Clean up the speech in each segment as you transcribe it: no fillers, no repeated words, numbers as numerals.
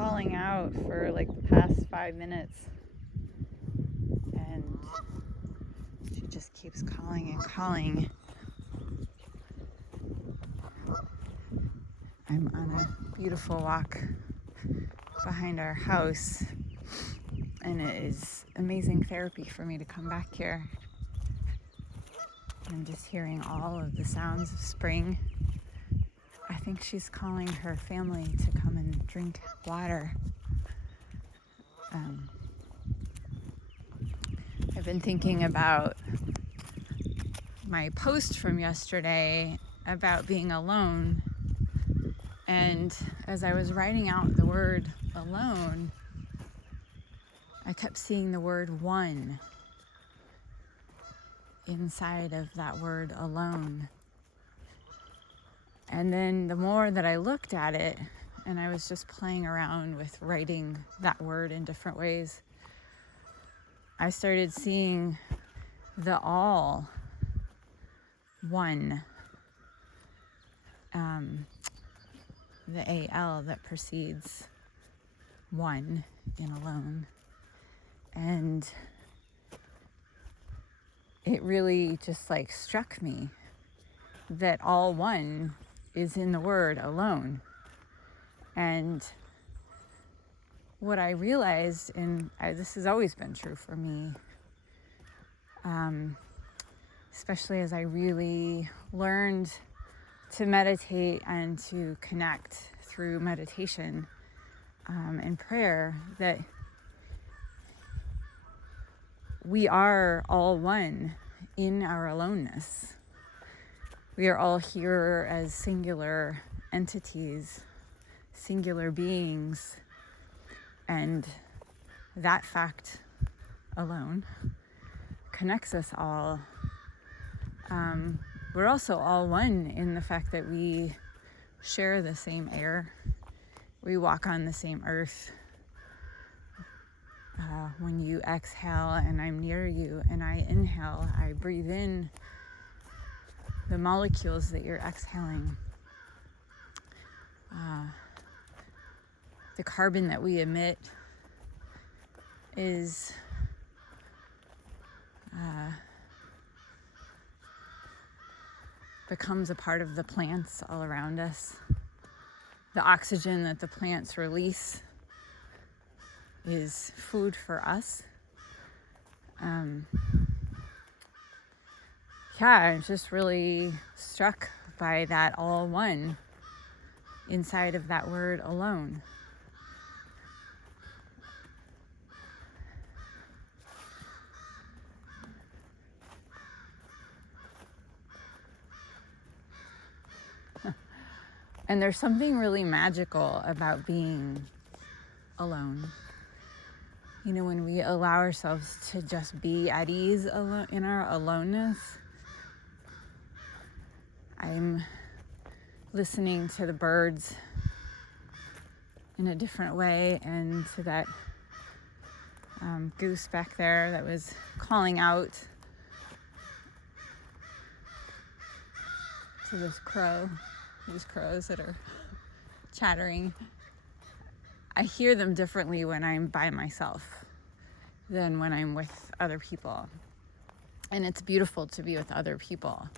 calling out for like the past 5 minutes, and she just keeps calling and calling. I'm on a beautiful walk behind our house, and it is amazing therapy for me to come back here. I'm just hearing all of the sounds of spring. I think she's calling her family to come and drink water. I've been thinking about my post from yesterday about being alone. And as I was writing out the word alone, I kept seeing the word one inside of that word alone. And then the more that I looked at it, and I was just playing around with writing that word in different ways, I started seeing the all one, the AL that precedes one in alone. And it really just like struck me that all one is in the word alone. And what I realized, and this has always been true for me, especially as I really learned to meditate and to connect through meditation and prayer, that we are all one in our aloneness. We are all here as singular entities, singular beings, and that fact alone connects us all. We're also all one in the fact that we share the same air. We walk on the same earth. When you exhale and I'm near you and I inhale, I breathe in the molecules that you're exhaling. The carbon that we emit is becomes a part of the plants all around us. The oxygen that the plants release is food for us. I'm just really struck by that all one inside of that word alone. And there's something really magical about being alone. You know, when we allow ourselves to just be at ease in our aloneness. I'm listening to the birds in a different way, and to that goose back there that was calling out to this crow. These crows that are chattering. I hear them differently when I'm by myself than when I'm with other people. And it's beautiful to be with other people.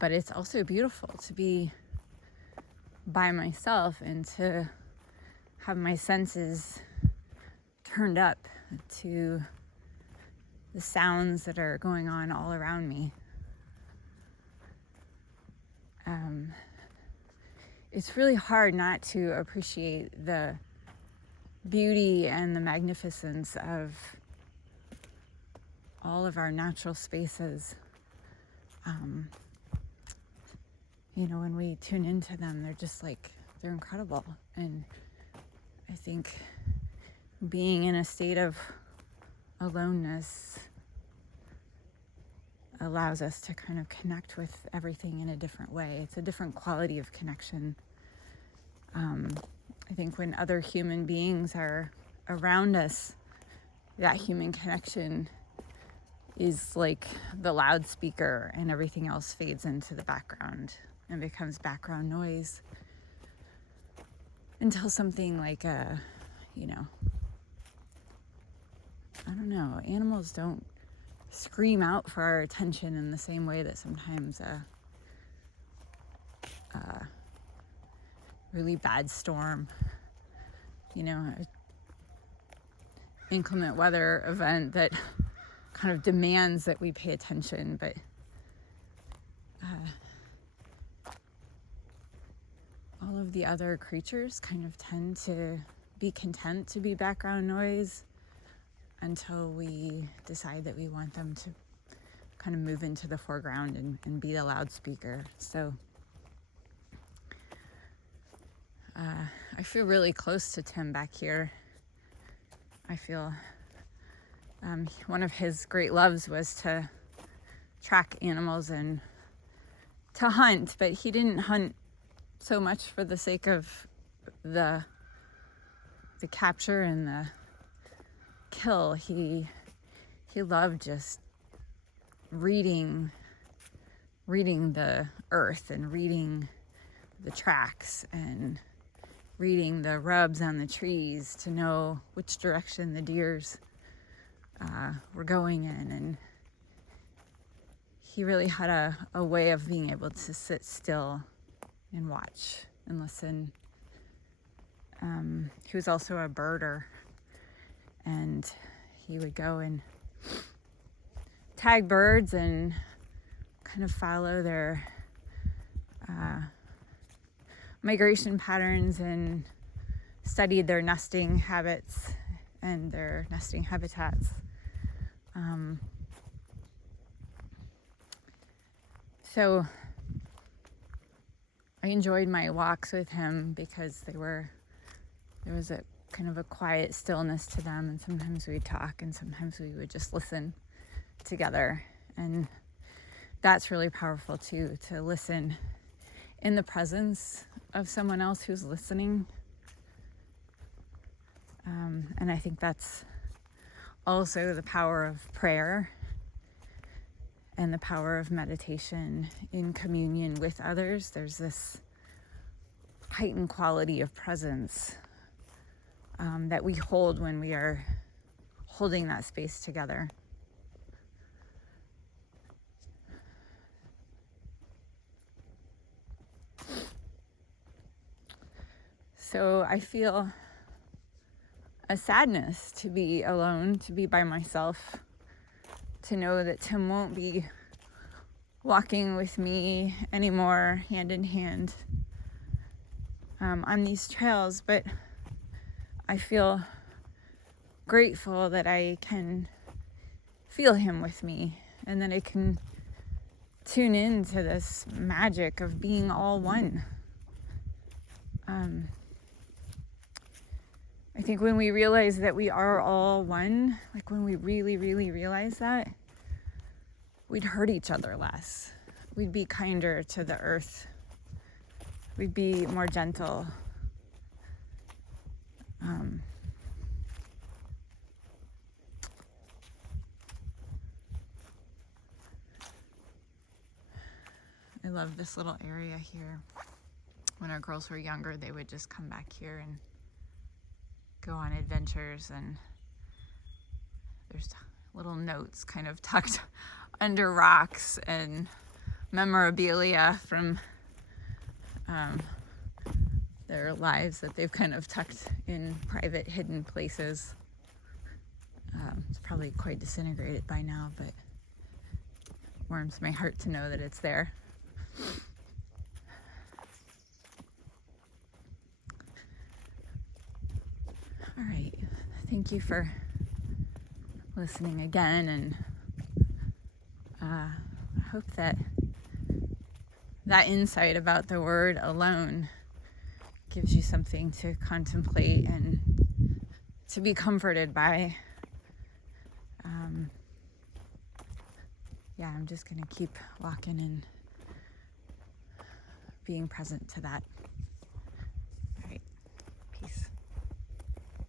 But it's also beautiful to be by myself and to have my senses turned up to the sounds that are going on all around me. It's really hard not to appreciate the beauty and the magnificence of all of our natural spaces. When we tune into them, they're just like, they're incredible. And I think being in a state of aloneness allows us to kind of connect with everything in a different way. It's a different quality of connection. I think when other human beings are around us, that human connection is like the loudspeaker, and everything else fades into the background and becomes background noise. until something like I don't know, animals don't scream out for our attention in the same way that sometimes a really bad storm, an inclement weather event that kind of demands that we pay attention. But all of the other creatures kind of tend to be content to be background noise until we decide that we want them to kind of move into the foreground and be the loudspeaker. So I feel really close to Tim back here. I feel one of his great loves was to track animals and to hunt, but he didn't hunt so much for the sake of the capture and the kill. He loved just reading the earth and reading the tracks and reading the rubs on the trees to know which direction the deers were going in. And he really had a way of being able to sit still and watch and listen. He was also a birder, and he would go and tag birds and kind of follow their migration patterns and studied their nesting habits and their nesting habitats. So I enjoyed my walks with him because there was a kind of a quiet stillness to them, and sometimes we'd talk and sometimes we would just listen together. And that's really powerful too, to listen in the presence of someone else who's listening. And I think that's also the power of prayer and the power of meditation in communion with others. There's this heightened quality of presence that we hold when we are holding that space together. So I feel a sadness to be alone, to be by myself, to know that Tim won't be walking with me anymore, hand in hand, on these trails. But I feel grateful that I can feel him with me, and that I can tune into this magic of being all one. I think when we realize that we are all one, like when we really, really realize that, we'd hurt each other less. We'd be kinder to the earth. We'd be more gentle. I love this little area here. When our girls were younger, they would just come back here and go on adventures, and there's little notes kind of tucked under rocks and memorabilia from their lives that they've kind of tucked in private, hidden places. It's probably quite disintegrated by now, but it warms my heart to know that it's there. All right, thank you for listening again, and I hope that insight about the word alone gives you something to contemplate and to be comforted by. I'm just going to keep walking and being present to that.